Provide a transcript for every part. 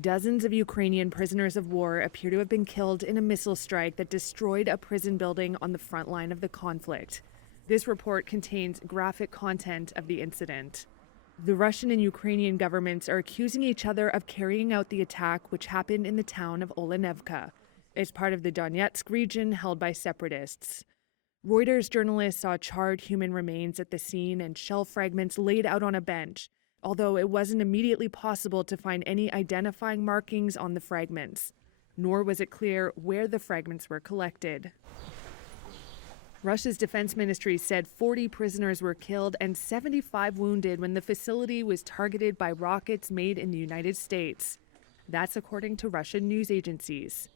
Dozens of Ukrainian prisoners of war appear to have been killed in a missile strike that destroyed a prison building on the front line of the conflict. This report contains graphic content of the incident. The Russian and Ukrainian governments are accusing each other of carrying out the attack, which happened in the town of Olenivka. It's part of the Donetsk region held by separatists. Reuters journalists saw charred human remains at the scene and shell fragments laid out on a bench, although it wasn't immediately possible to find any identifying markings on the fragments. Nor was it clear where the fragments were collected. Russia's defense ministry said 40 prisoners were killed and 75 wounded when the facility was targeted by rockets made in the United States. That's according to Russian news agencies.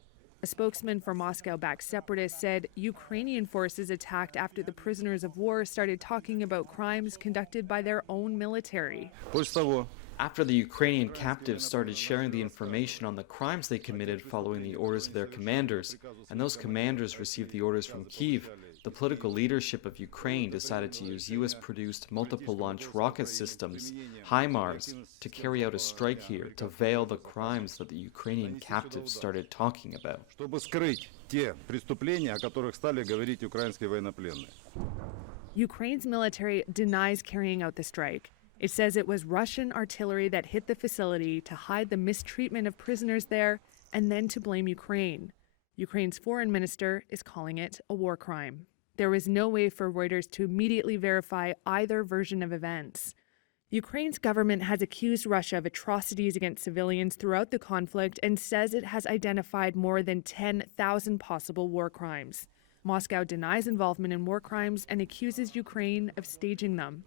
A spokesman for Moscow-backed separatists said Ukrainian forces attacked after the prisoners of war started talking about crimes conducted by their own military. After the Ukrainian captives started sharing the information on the crimes they committed following the orders of their commanders, and those commanders received the orders from Kyiv, the political leadership of Ukraine decided to use US-produced multiple-launch rocket systems, HIMARS, to carry out a strike here to veil the crimes that the Ukrainian captives started talking about. Ukraine's military denies carrying out the strike. It says it was Russian artillery that hit the facility to hide the mistreatment of prisoners there and then to blame Ukraine. Ukraine's foreign minister is calling it a war crime. There was no way for Reuters to immediately verify either version of events. Ukraine's government has accused Russia of atrocities against civilians throughout the conflict and says it has identified more than 10,000 possible war crimes. Moscow denies involvement in war crimes and accuses Ukraine of staging them.